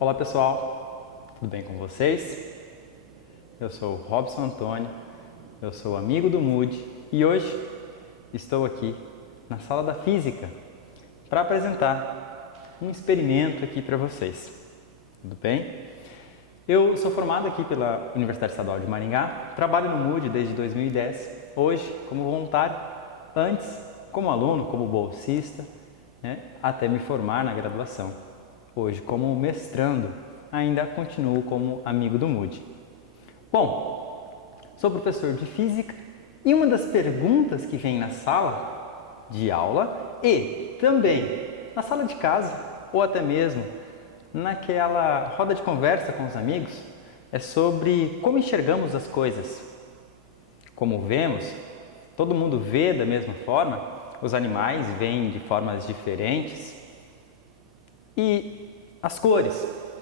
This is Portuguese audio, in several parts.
Olá pessoal, tudo bem com vocês? Eu sou o Robson Antônio, eu sou amigo do Mood e hoje estou aqui na sala da Física para apresentar um experimento aqui para vocês. Tudo bem? Eu sou formado aqui pela Universidade Estadual de Maringá, trabalho no Mood desde 2010, hoje como voluntário, antes como aluno, como bolsista, até me formar na graduação. Hoje, como mestrando, ainda continuo como amigo do Mood. Bom, sou professor de Física e uma das perguntas que vem na sala de aula e também na sala de casa ou até mesmo naquela roda de conversa com os amigos é sobre como enxergamos as coisas. Como vemos, todo mundo vê da mesma forma, os animais veem de formas diferentes. E as cores,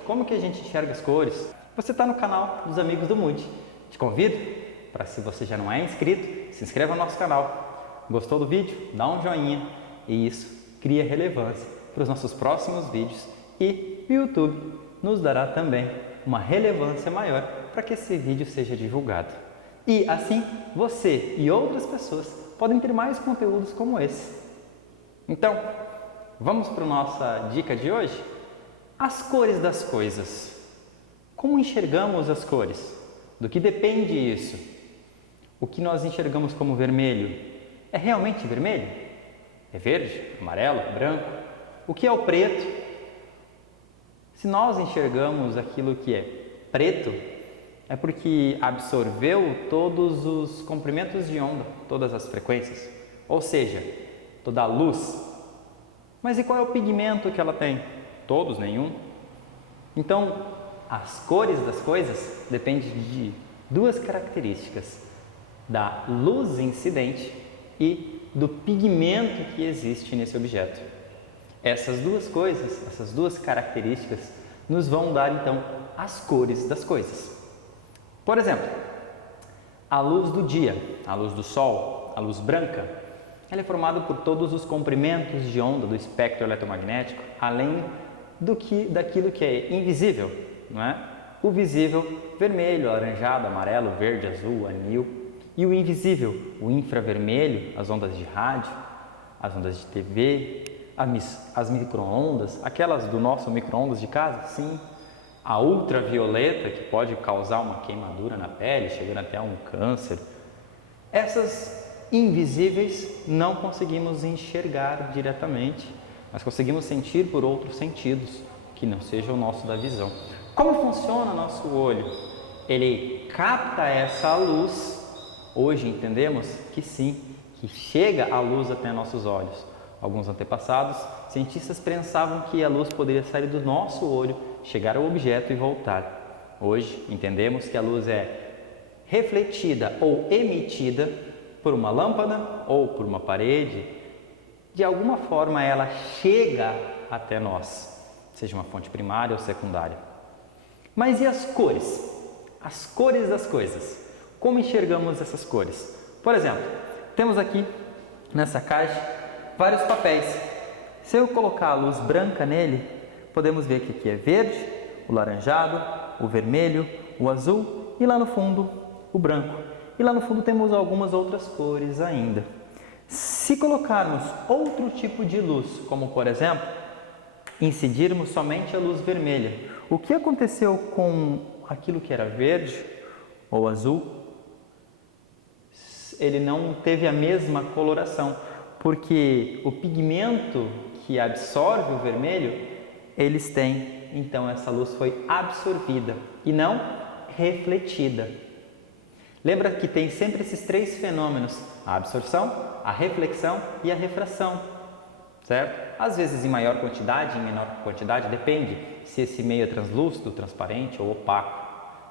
como que a gente enxerga as cores? Você está no canal dos Amigos do Mood. Te convido para, se você já não é inscrito, se inscreva no nosso canal. Gostou do vídeo? Dá um joinha e isso cria relevância para os nossos próximos vídeos e o YouTube nos dará também uma relevância maior para que esse vídeo seja divulgado. E assim, você e outras pessoas podem ter mais conteúdos como esse. Então, vamos para a nossa dica de hoje? As cores das coisas. Como enxergamos as cores? Do que depende isso? O que nós enxergamos como vermelho é realmente vermelho? É verde, amarelo, branco? O que é o preto? Se nós enxergamos aquilo que é preto, é porque absorveu todos os comprimentos de onda, todas as frequências, ou seja, toda a luz. Mas e qual é o pigmento que ela tem? Todos, nenhum. Então, as cores das coisas dependem de duas características: da luz incidente e do pigmento que existe nesse objeto. Essas duas coisas, essas duas características, nos vão dar então as cores das coisas. Por exemplo, a luz do dia, a luz do sol, a luz branca, ela é formada por todos os comprimentos de onda do espectro eletromagnético, além daquilo que é invisível, não é? O visível, vermelho, alaranjado, amarelo, verde, azul, anil. E o invisível, o infravermelho, as ondas de rádio, as ondas de TV, as micro-ondas, aquelas do nosso micro-ondas de casa, sim. A ultravioleta, que pode causar uma queimadura na pele, chegando até um câncer. Essas invisíveis não conseguimos enxergar diretamente, mas conseguimos sentir por outros sentidos, que não seja o nosso da visão. Como funciona o nosso olho? Ele capta essa luz. Hoje entendemos que sim, que chega a luz até nossos olhos. Alguns antepassados, cientistas pensavam que a luz poderia sair do nosso olho, chegar ao objeto e voltar. Hoje entendemos que a luz é refletida ou emitida por uma lâmpada ou por uma parede. De alguma forma ela chega até nós, seja uma fonte primária ou secundária. Mas e as cores? As cores das coisas. Como enxergamos essas cores? Por exemplo, temos aqui nessa caixa vários papéis. Se eu colocar a luz branca nele, podemos ver que aqui é verde, o laranjado, o vermelho, o azul e lá no fundo o branco. E lá no fundo temos algumas outras cores ainda. Se colocarmos outro tipo de luz, como por exemplo, incidirmos somente a luz vermelha, o que aconteceu com aquilo que era verde ou azul? Ele não teve a mesma coloração, porque o pigmento que absorve o vermelho, eles têm, então essa luz foi absorvida e não refletida. Lembra que tem sempre esses três fenômenos: a absorção, a reflexão e a refração, certo? Às vezes em maior quantidade, em menor quantidade, depende se esse meio é translúcido, transparente ou opaco.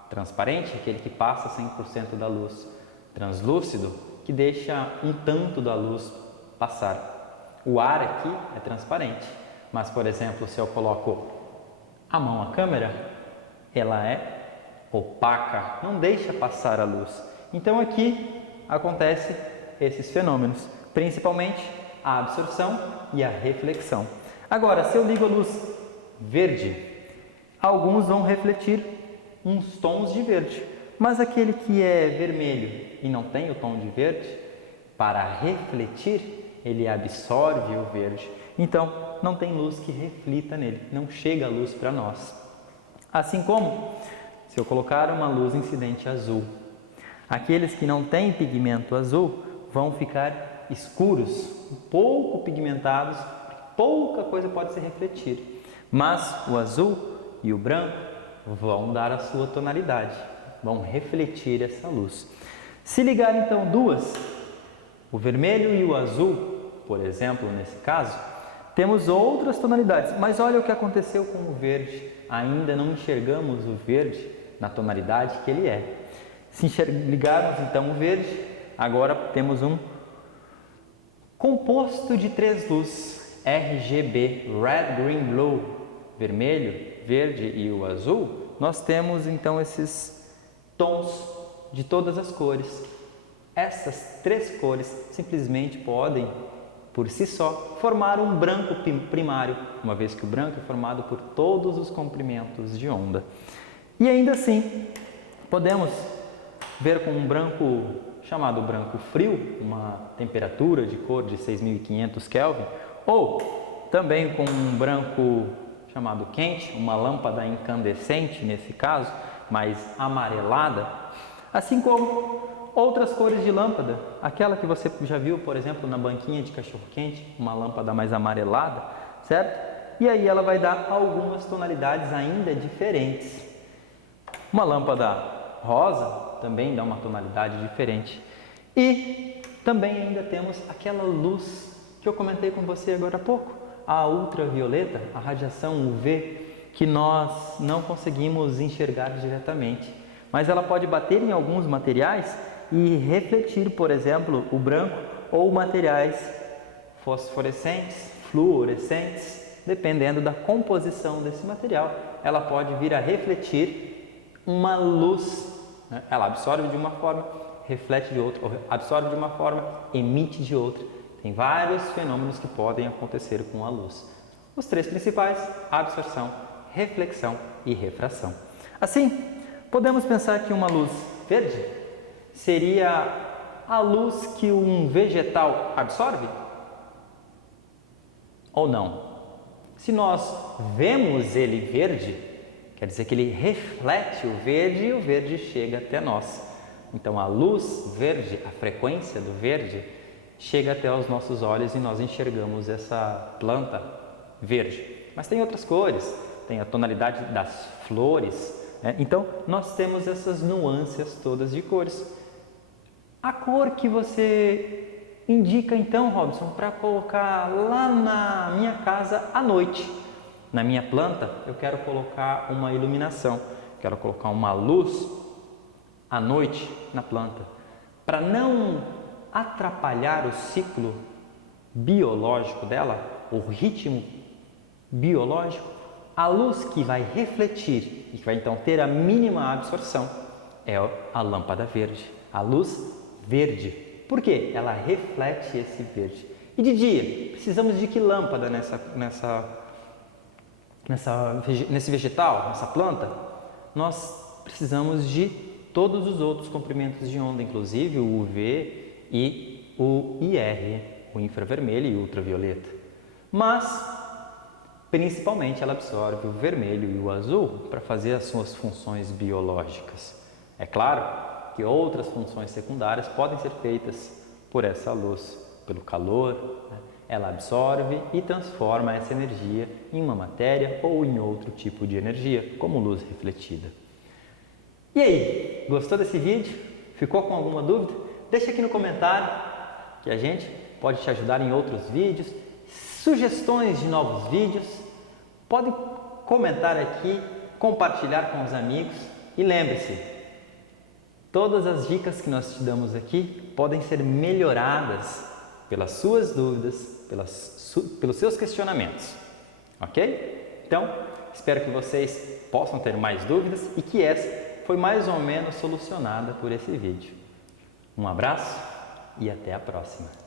Transparente é aquele que passa 100% da luz. Translúcido, que deixa um tanto da luz passar. O ar aqui é transparente, mas, por exemplo, se eu coloco a mão à câmera, ela é opaca, não deixa passar a luz. Então aqui acontece esses fenômenos, principalmente a absorção e a reflexão. Agora, se eu ligo a luz verde, alguns vão refletir uns tons de verde. Mas aquele que é vermelho e não tem o tom de verde, para refletir, ele absorve o verde. Então, não tem luz que reflita nele, não chega a luz para nós. Assim como, se eu colocar uma luz incidente azul, aqueles que não têm pigmento azul vão ficar escuros, um pouco pigmentados, pouca coisa pode se refletir. Mas o azul e o branco vão dar a sua tonalidade, vão refletir essa luz. Se ligar então duas, o vermelho e o azul, por exemplo, nesse caso, temos outras tonalidades, mas olha o que aconteceu com o verde. Ainda não enxergamos o verde na tonalidade que ele é. Se ligarmos então o verde, agora temos um composto de 3 luzes, RGB, Red, Green, Blue, vermelho, verde e o azul. Nós temos então esses tons de todas as cores. Essas 3 cores simplesmente podem, por si só, formar um branco primário, uma vez que o branco é formado por todos os comprimentos de onda. E ainda assim, podemos ver com um branco chamado branco frio, uma temperatura de cor de 6.500 Kelvin, ou também com um branco chamado quente, uma lâmpada incandescente nesse caso, mais amarelada, assim como outras cores de lâmpada, aquela que você já viu, por exemplo, na banquinha de cachorro-quente, uma lâmpada mais amarelada, certo? E aí ela vai dar algumas tonalidades ainda diferentes. Uma lâmpada rosa também dá uma tonalidade diferente. E também ainda temos aquela luz que eu comentei com você agora há pouco, a ultravioleta, a radiação UV, que nós não conseguimos enxergar diretamente. Mas ela pode bater em alguns materiais e refletir, por exemplo, o branco ou materiais fosforescentes, fluorescentes, dependendo da composição desse material. Ela pode vir a refletir uma luz, né? Ela absorve de uma forma, reflete de outra, absorve de uma forma, emite de outra. Tem vários fenômenos que podem acontecer com a luz. Os 3 principais: absorção, reflexão e refração. Assim, podemos pensar que uma luz verde seria a luz que um vegetal absorve? Ou não? Se nós vemos ele verde, quer dizer que ele reflete o verde e o verde chega até nós. Então a luz verde, a frequência do verde, chega até os nossos olhos e nós enxergamos essa planta verde. Mas tem outras cores, tem a tonalidade das flores, né? Então nós temos essas nuances todas de cores. A cor que você indica então, Robson, para colocar lá na minha casa à noite. Na minha planta, eu quero colocar uma iluminação, quero colocar uma luz à noite na planta. Para não atrapalhar o ciclo biológico dela, o ritmo biológico, a luz que vai refletir e que vai então ter a mínima absorção é a lâmpada verde, a luz verde. Por quê? Ela reflete esse verde. E de dia, precisamos de que lâmpada nesse vegetal, nessa planta? Nós precisamos de todos os outros comprimentos de onda, inclusive o UV e o IR, o infravermelho e o ultravioleta. Mas, principalmente, ela absorve o vermelho e o azul para fazer as suas funções biológicas. É claro que outras funções secundárias podem ser feitas por essa luz, pelo calor, né? Ela absorve e transforma essa energia em uma matéria ou em outro tipo de energia, como luz refletida. E aí, gostou desse vídeo? Ficou com alguma dúvida? Deixa aqui no comentário que a gente pode te ajudar em outros vídeos, sugestões de novos vídeos. Pode comentar aqui, compartilhar com os amigos e lembre-se, todas as dicas que nós te damos aqui podem ser melhoradas pelas suas dúvidas, pelos seus questionamentos, ok? Então, espero que vocês possam ter mais dúvidas e que essa foi mais ou menos solucionada por esse vídeo. Um abraço e até a próxima!